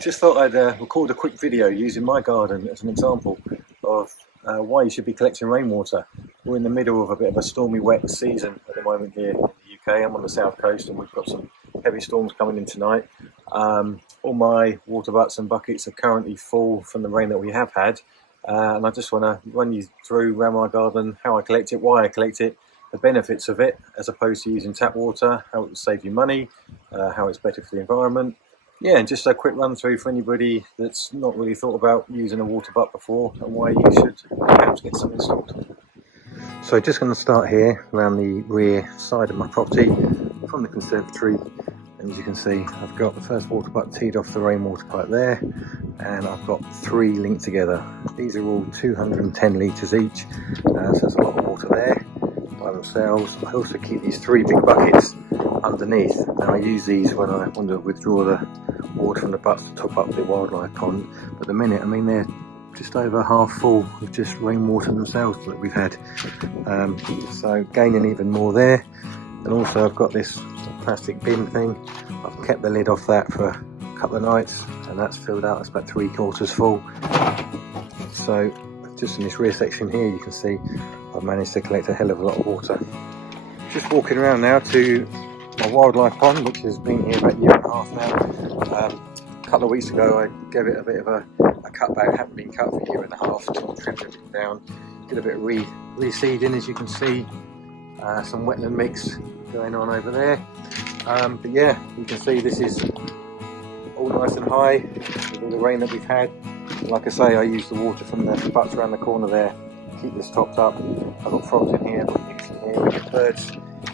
Just thought I'd record a quick video using my garden as an example of why you should be collecting rainwater. We're in the middle of a bit of a stormy wet season at the moment here in the UK. I'm on the south coast and we've got some heavy storms coming in tonight. All my water butts and buckets are currently full from the rain that we have had, and I just want to run you through around my garden how I collect it, why I collect it, the benefits of it as opposed to using tap water, how it will save you money, how it's better for the environment. Yeah, and just a quick run through for anybody that's not really thought about using a water butt before and why you should perhaps get some installed. So just going to start here around the rear side of my property from the conservatory, and as you can see I've got the first water butt teed off the rainwater pipe there, and I've got 3 linked together. These are all 210 litres each, so there's a lot of water there by themselves. I also keep these 3 big buckets underneath. Now I use these when I want to withdraw the water from the butts to top up the wildlife pond, but at the minute, I mean, they're just over half full with just rainwater themselves that we've had, so gaining even more there. And also I've got this plastic bin thing. I've kept the lid off that for a couple of nights and that's filled out. It's about 3/4 full. So just in this rear section here you can see I've managed to collect a hell of a lot of water. Just walking around now to my wildlife pond, which has been here about a year and a half now. A couple of weeks ago I gave it a bit of a cutback. It hadn't been cut for a year and a half, trimmed everything down, did a bit of reseeding, as you can see, some wetland mix going on over there. But yeah, you can see this is all nice and high with all the rain that we've had. Like I say, I use the water from the butts around the corner there, keep this topped up. I've got frogs in here, I've got nymphs in here, we've got birds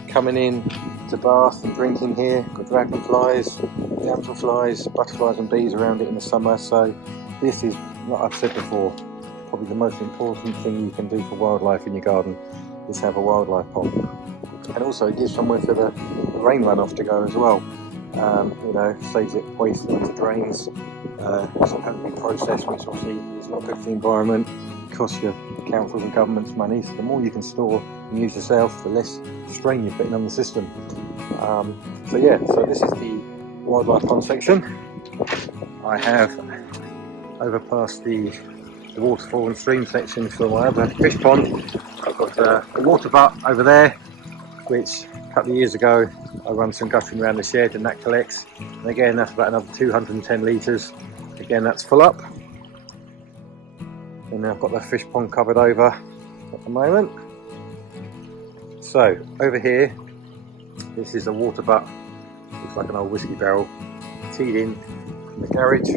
coming in to bath and drink in here, got dragonflies, damselflies, butterflies and bees around it in the summer. So this is, like I've said before, probably the most important thing you can do for wildlife in your garden is have a wildlife pond. And also it gives somewhere for the rain runoff to go as well. You know, saves it waste into drains. It's not having to be processed, which obviously is not good for the environment. It costs your councils and governments money. So the more you can store and use yourself, the less strain you're putting on the system. So yeah, so this is the wildlife pond section. I have over past the waterfall and stream section for my other fish pond. I've got a water butt over there, which a couple of years ago I run some guttering around the shed and that collects. And again, that's about another 210 litres. Again, that's full up. And now I've got the fish pond covered over at the moment. So over here, this is a water butt. Looks like an old whiskey barrel, teed in the garage.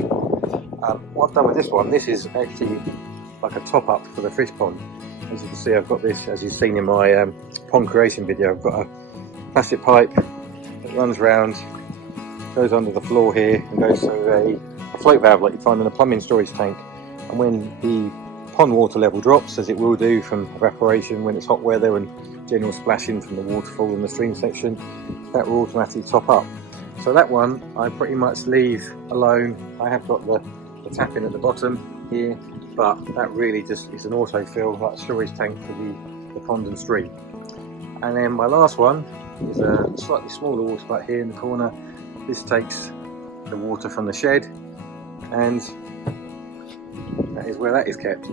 What I've done with this one, this is actually like a top up for the fish pond. As you can see, I've got this, as you've seen in my pond creation video, I've got a plastic pipe that runs round, goes under the floor here and goes through a float valve like you find in a plumbing storage tank. And when the pond water level drops, as it will do from evaporation when it's hot weather and general splashing from the waterfall in the stream section, that will automatically top up. So that one I pretty much leave alone. I have got the tap in at the bottom here, but that really just is an autofill, like a storage tank for the pond and stream. And then my last one is a slightly smaller water butt here in the corner. This takes the water from the shed, and that is where that is kept.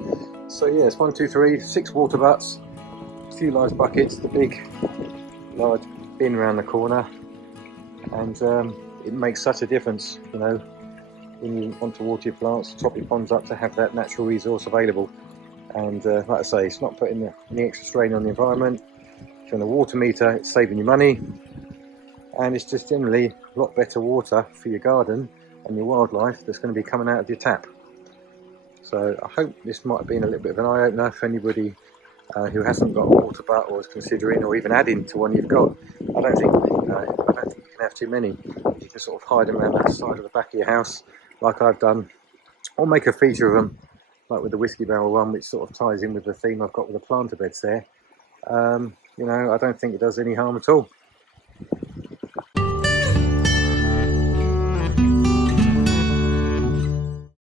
So yeah, it's 1, 2, 3, 6 water butts, a few large buckets, the big large bin around the corner, and it makes such a difference, you know, when you want to water your plants, top your ponds up, to have that natural resource available. And like I say, it's not putting any extra strain on the environment. If you're on a water meter, it's saving you money, and it's just generally a lot better water for your garden and your wildlife that's going to be coming out of your tap. So I hope this might have been a little bit of an eye-opener for anybody who hasn't got a water butt or is considering or even adding to one you've got. I don't think you can have too many. You can sort of hide them around the side of the back of your house like I've done, or make a feature of them like with the whiskey barrel one, which sort of ties in with the theme I've got with the planter beds there. You know, I don't think it does any harm at all.